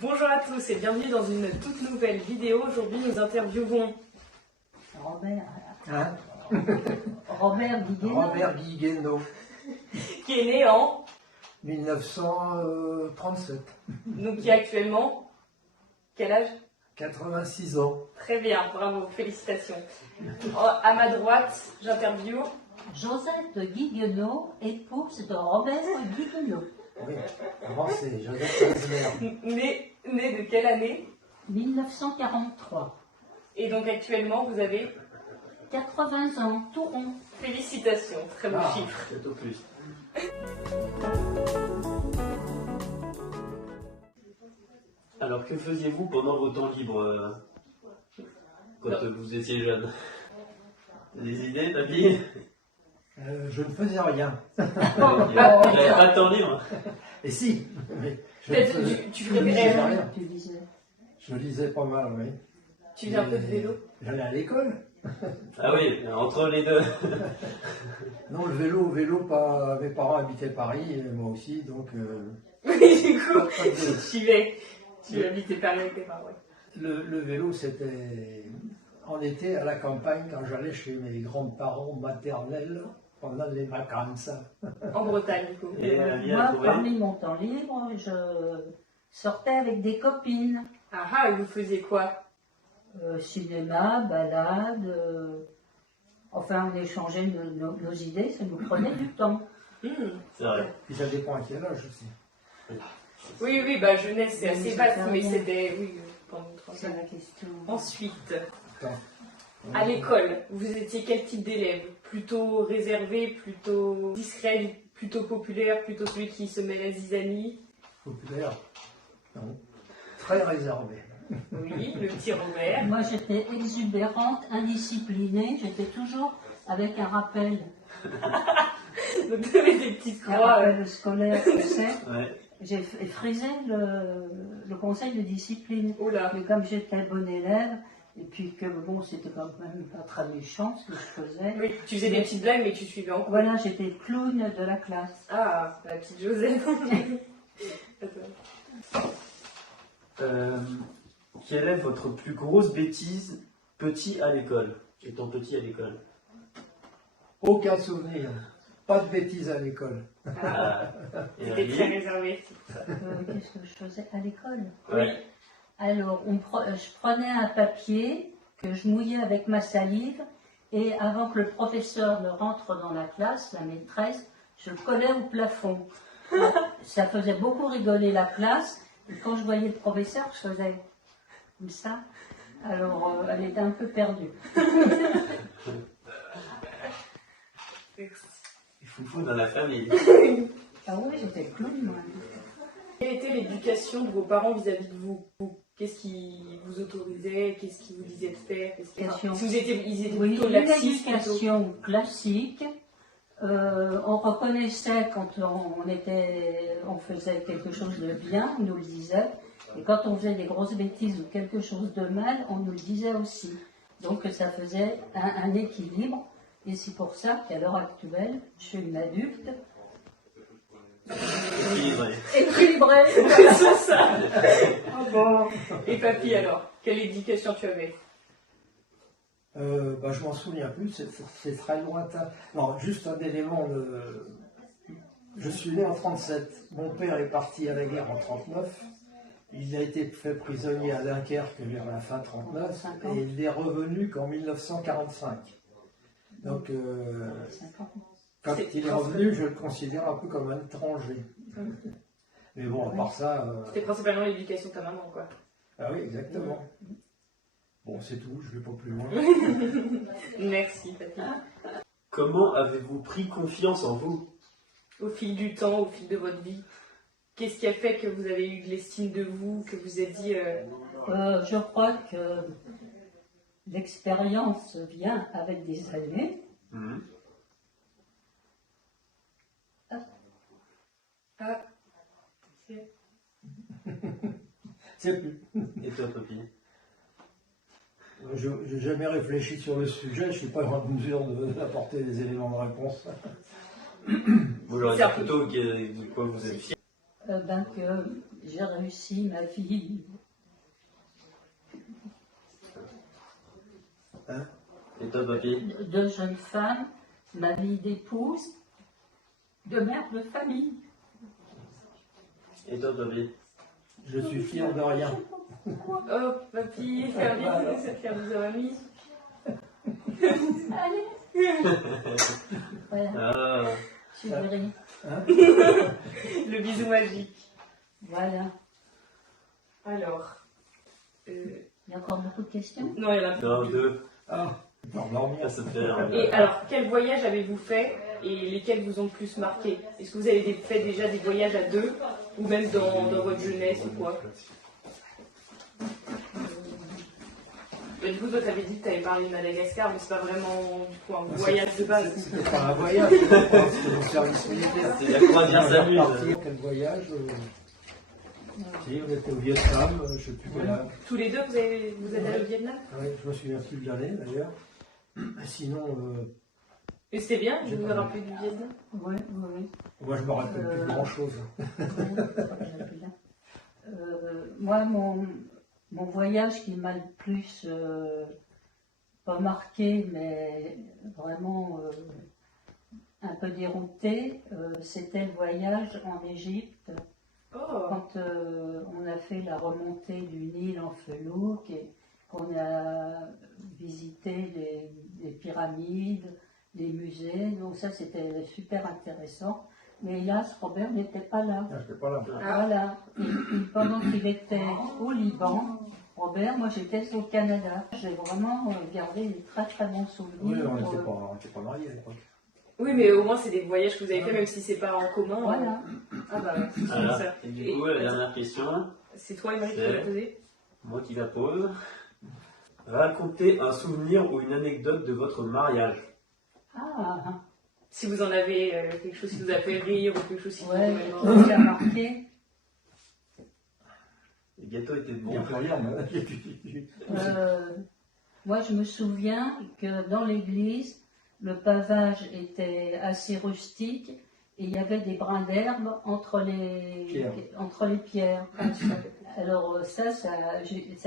Bonjour à tous et bienvenue dans une toute nouvelle vidéo. Aujourd'hui, nous interviewons Robert Guiguenot, qui est né en, 1937, donc qui a actuellement, quel âge? 86 ans. Très bien, bravo, félicitations. À ma droite, j'interviewe Josette Guiguenot, épouse de Robert Guiguenot. Oui, avant c'est Joseph Elsner. né de quelle année? 1943. Et donc actuellement, vous avez 80 ans, tout rond. félicitations, très beau chiffre. C'est au plus. Alors, que faisiez-vous pendant vos temps libres quand vous étiez jeune? Des idées, Papy? Je ne faisais rien. Vous n'avez pas de temps libre? Et si, mais je ne Peut-être faisais, tu je ne lisais ferais rien. Tu disais. Je lisais pas mal, oui. Tu fais un peu de vélo? J'allais à l'école. Ah oui, entre les deux. Non, le vélo, pas. Mes parents habitaient Paris, et moi aussi, donc. Oui, du coup, pas de vélo. j'y vais. Tu habites Paris avec tes parents, ouais. Le vélo, c'était en été à la campagne quand j'allais chez mes grands-parents maternels pendant les vacances. En Bretagne, du coup. Et la vie à Moi, trouver? parmi mon temps libre, je sortais avec des copines. Ah, vous faisiez quoi? Cinéma, balade. Enfin, on échangeait nos idées, ça nous prenait du temps. C'est vrai. Puis ça dépend à quel âge aussi. Oui, bah jeunesse, c'est Oui, assez ça vaste, fait mais rien. c'était, oui, pendant 30 C'est ans. la question. Ensuite, Attends. à l'école, vous étiez quel type d'élève? Plutôt réservé, plutôt discret, plutôt populaire, plutôt celui qui se met la zizanie? Populaire. Non. Très réservé. Oui, le petit Robert. Moi, j'étais exubérante, indisciplinée, j'étais toujours avec un rappel. Donc vous avez des petites Un croix. rappel scolaire, tu sais. Ouais. J'ai frisé le conseil de discipline. Oh là. Mais comme j'étais bon élève, et puis que bon, c'était quand même pas très méchant ce que je faisais. Oui, tu faisais des petites blagues, mais tu suivais en cours. Voilà, j'étais le clown de la classe. Ah, la petite Josette. Quelle est votre plus grosse bêtise petit à l'école? Étant petit à l'école. Aucun souvenir. Pas de bêtises à l'école. Ah, et C'était très Rémi? réservé. Qu'est-ce que je faisais à l'école? Ouais. Alors, je prenais un papier que je mouillais avec ma salive, et avant que le professeur ne rentre dans la classe, la maîtresse, je le collais au plafond. Alors, ça faisait beaucoup rigoler la classe, et quand je voyais le professeur, je faisais comme ça. Alors, elle était un peu perdue. Il foufou dans la famille. Ah oui, j'étais clown, moi. Quelle était l'éducation de vos parents vis-à-vis de vous? Qu'est-ce qui vous autorisait? Qu'est-ce qui vous disait de faire? Éducation. Si ils étaient Oui, plutôt une laxistes, plutôt... éducation classique. On reconnaissait quand on faisait quelque chose de bien, on nous le disait. Et quand on faisait des grosses bêtises ou quelque chose de mal, on nous le disait aussi. Donc ça faisait un équilibre. Et c'est pour ça qu'à l'heure actuelle, je suis une adulte Équilibré. équilibrée. C'est ça. Ah bon. Et papy alors, quelle éducation tu avais? Je m'en souviens plus, c'est très lointain. Non, juste un élément. Je suis né en 37. Mon père est parti à la guerre en 39. Il a été fait prisonnier à Dunkerque vers la fin 39 et il est revenu qu'en 1945. Donc, quand il est revenu, je le considère un peu comme un étranger. Mais bon, à part ça. C'était principalement l'éducation de ta maman, quoi. Ah oui, exactement. Bon, c'est tout, je ne vais pas plus loin. Merci, papy. Comment avez-vous pris confiance en vous? Au fil du temps, au fil de votre vie, qu'est-ce qui a fait que vous avez eu de l'estime de vous, que vous êtes dit... Je crois que l'expérience vient avec des années. Mhm. Ah, C'est plus. Et toi, Papy? Je n'ai jamais réfléchi sur le sujet, je ne suis pas en mesure d'apporter des éléments de réponse. Vous l'aurez dit plutôt de quoi vous êtes fier? Que j'ai réussi ma vie. Et toi, papy? De jeune femme, ma vie d'épouse, de mère de famille. Et toi, papy? Je suis fier de rien. Oh, papy, fier de sa mamie. Allez. Voilà, Ah, chérie. Le bisou magique. Voilà. Alors. Il y a encore beaucoup de questions? Non, il y en a plus. non, deux. Ah, dormir. Ça se fait. Et alors, quel voyage avez-vous fait et lesquels vous ont le plus marqué? Est-ce que vous avez fait déjà des voyages à deux ou même dans votre jeunesse ou quoi? Du coup, toi, t'avais dit que t'avais parlé de Madagascar, mais c'est pas vraiment du coup, un voyage de base. C'était pas un voyage, c'était mon service militaire. C'est la croisière s'amuse. Partir, quel voyage si, on était au Vietnam, je sais plus quel âge. Tous les deux, vous êtes allés au Vietnam? Ouais, je me souviens plus de l'année d'ailleurs. Sinon, Et c'était bien, je vous me rappelez du Vietnam? Oui, oui. moi je me rappelle plus grand chose. Moi, mon voyage qui m'a le plus, pas marqué, mais vraiment un peu dérouté, c'était le voyage en Égypte. Oh, Quand on a fait la remontée du Nil en Felouk et qu'on a visité les pyramides, les musées, donc ça c'était super intéressant. Mais hélas, Robert n'était pas là. Ah, je n'étais pas là. Voilà. Et pendant qu'il était au Liban, Robert, moi j'étais au Canada. J'ai vraiment gardé des très très bons Oui, souvenirs. on n'était pas mariés à l'époque. oui, mais au moins, c'est des voyages que vous avez fait, même si c'est pas en commun. Voilà. Ah bah, c'est Voilà. ça. Et du coup, la dernière question, C'est toi, Émeric, qui l'a posé? moi qui la pose. Racontez un souvenir ou une anecdote de votre mariage. Ah, Si vous en avez quelque chose qui vous a fait rire ou quelque chose qui ouais, vous a qui a marqué. Les gâteaux étaient Il n'y a bons. plus rien, mais Moi, je me souviens que dans l'église, le pavage était assez rustique et il y avait des brins d'herbe entre les pierres. Alors ça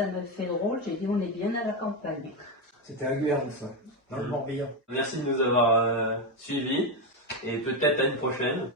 me fait drôle. J'ai dit, on est bien à la campagne. c'était agréable ça, dans le Morbihan. Merci de nous avoir suivis et peut-être à une prochaine.